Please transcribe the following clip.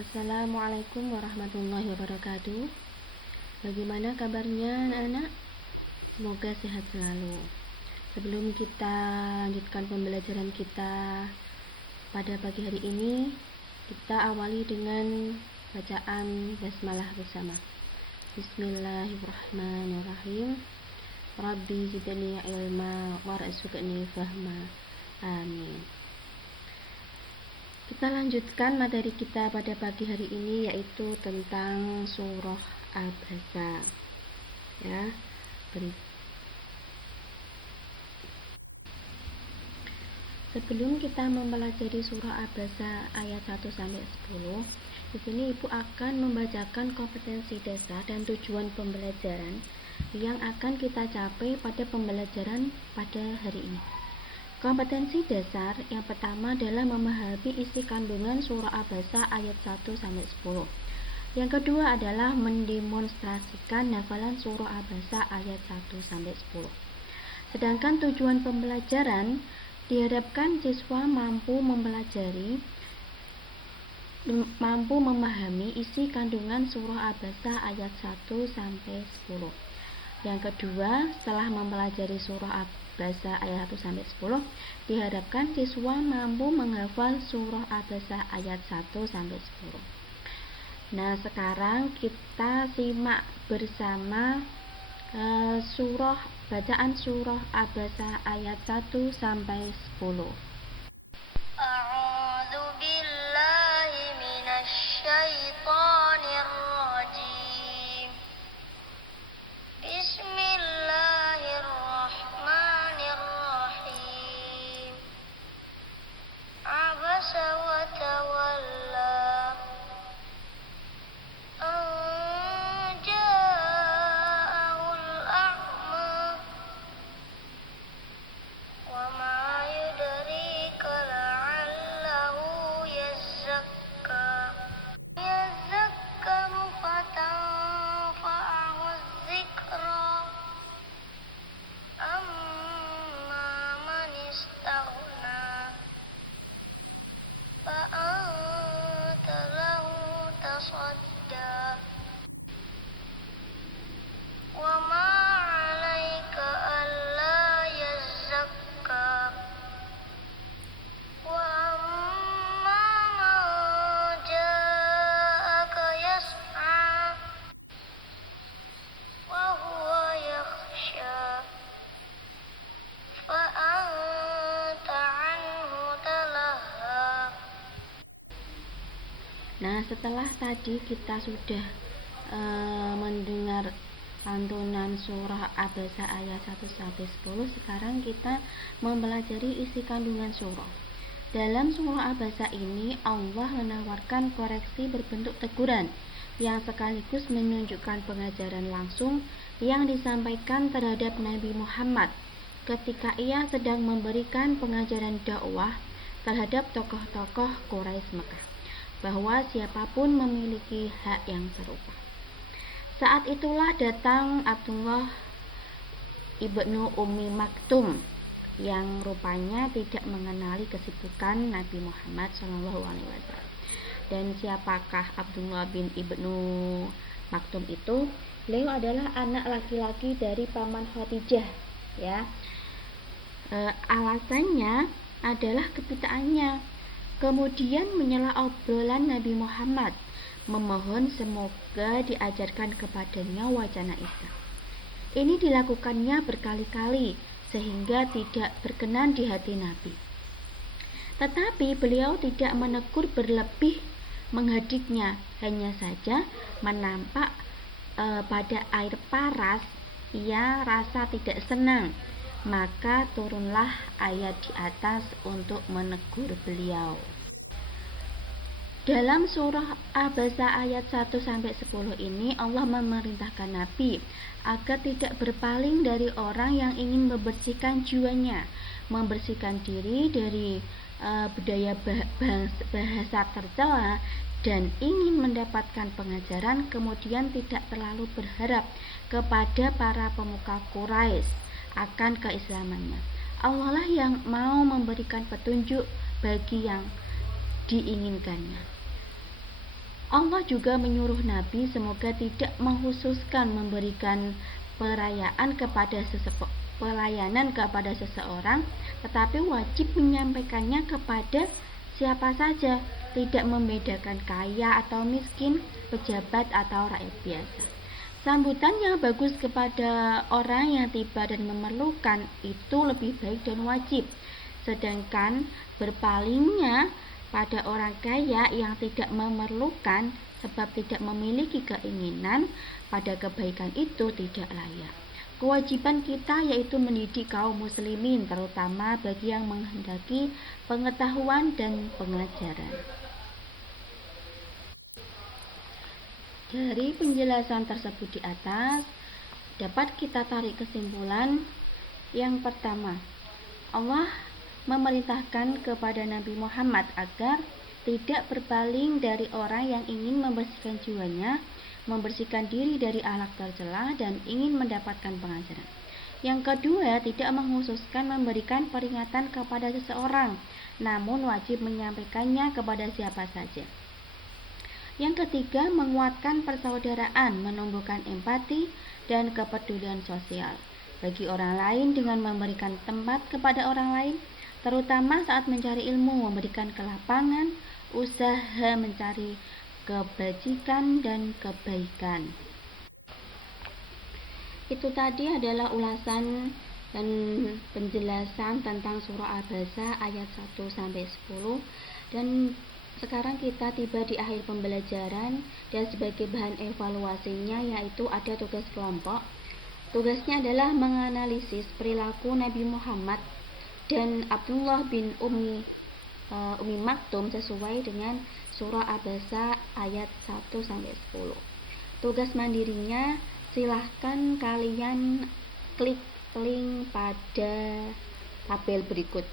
Assalamualaikum warahmatullahi wabarakatuh. Bagaimana kabarnya anak-anak? Semoga sehat selalu. Sebelum kita lanjutkan pembelajaran kita pada pagi hari ini, kita awali dengan bacaan basmalah bersama. Bismillahirrahmanirrahim. Rabbi zidni ilma warzuqni fahma. Amin. Kita lanjutkan materi kita pada pagi hari ini, yaitu tentang surah Abasa. Ya, sebelum kita mempelajari surah Abasa ayat 1 sampai 10, di sini Ibu akan membacakan kompetensi dasar dan tujuan pembelajaran yang akan kita capai pada pembelajaran pada hari ini. Kompetensi dasar yang pertama adalah memahami isi kandungan surah Abasa ayat 1 sampai 10. Yang kedua adalah mendemonstrasikan hafalan surah Abasa ayat 1 sampai 10. Sedangkan tujuan pembelajaran diharapkan siswa mampu memahami isi kandungan surah Abasa ayat 1 sampai 10. Yang kedua, setelah mempelajari surah Abasa ayat 1 sampai 10, diharapkan siswa mampu menghafal surah Abasa ayat 1 sampai 10. Nah, sekarang kita simak bersama bacaan surah Abasa ayat 1 sampai 10. A'udzu billahi minasyaitonir rajim. Bismillahirrahmanirrahim. Abasa wa tawalla. An ja'ahul a'ma. Wa ma yudrika la'allahu yazakka. Yazakkaru fatanfa'ahu dzikra. Amma man istaghna fa'anta lahu tasadda. Wa ma 'alaika alla yazakka. Wa amma man ja'aka yas'a wa huwa yakhsha fa'anta 'anhu talaha. Nah, setelah tadi kita sudah mendengar lantunan surah Abasa ayat 1 sampai 10, sekarang kita mempelajari isi kandungan surah. Dalam surah Abasa ini, Allah menawarkan koreksi berbentuk teguran yang sekaligus menunjukkan pengajaran langsung yang disampaikan terhadap Nabi Muhammad ketika ia sedang memberikan pengajaran dakwah terhadap tokoh-tokoh Quraisy Mekah, bahwa siapapun memiliki hak yang serupa. Saat itulah datang Abdullah ibnu Ummi Maktum yang rupanya tidak mengenali kesibukan Nabi Muhammad SAW. Dan siapakah Abdullah bin ibnu Maktum itu? Beliau adalah anak laki-laki dari paman Khadijah. Ya, alasannya adalah kebitaannya. Kemudian menyela obrolan Nabi Muhammad, memohon semoga diajarkan kepadanya wacana Islam. Ini dilakukannya berkali-kali sehingga tidak berkenan di hati Nabi. Tetapi beliau tidak menegur berlebih menghadiknya, hanya saja menampak pada air paras ia rasa tidak senang. Maka turunlah ayat di atas untuk menegur beliau. Dalam surah Abasa ayat 1 sampai 10 ini, Allah memerintahkan Nabi agar tidak berpaling dari orang yang ingin membersihkan jiwanya, membersihkan diri dari budaya bahasa tercela, dan ingin mendapatkan pengajaran, kemudian tidak terlalu berharap kepada para pemuka Quraisy akan keislamannya. Allah lah yang mau memberikan petunjuk bagi yang diinginkannya. Allah juga menyuruh Nabi semoga tidak mengkhususkan memberikan pelayanan kepada seseorang, tetapi wajib menyampaikannya kepada siapa saja, tidak membedakan kaya atau miskin, pejabat atau rakyat biasa. Sambutan yang bagus kepada orang yang tiba dan memerlukan itu lebih baik dan wajib, sedangkan berpalingnya pada orang kaya yang tidak memerlukan sebab tidak memiliki keinginan pada kebaikan itu tidak layak. Kewajiban kita yaitu mendidik kaum muslimin, terutama bagi yang menghendaki pengetahuan dan pengajaran. Dari penjelasan tersebut di atas, dapat kita tarik kesimpulan yang pertama, Allah memerintahkan kepada Nabi Muhammad agar tidak berpaling dari orang yang ingin membersihkan jiwanya, membersihkan diri dari akhlak tercela dan ingin mendapatkan pengajaran. Yang kedua, tidak mengkhususkan memberikan peringatan kepada seseorang, namun wajib menyampaikannya kepada siapa saja. Yang ketiga, menguatkan persaudaraan, menumbuhkan empati dan kepedulian sosial bagi orang lain dengan memberikan tempat kepada orang lain, terutama saat mencari ilmu, memberikan kelapangan, usaha mencari kebajikan dan kebaikan. Itu tadi adalah ulasan dan penjelasan tentang surah Abasa ayat 1-10, dan sekarang kita tiba di akhir pembelajaran dan sebagai bahan evaluasinya yaitu ada tugas kelompok. Tugasnya adalah menganalisis perilaku Nabi Muhammad dan Abdullah bin Ummi Maktum sesuai dengan surah Abasa ayat 1-10. Tugas mandirinya, silahkan kalian klik link pada tabel berikut.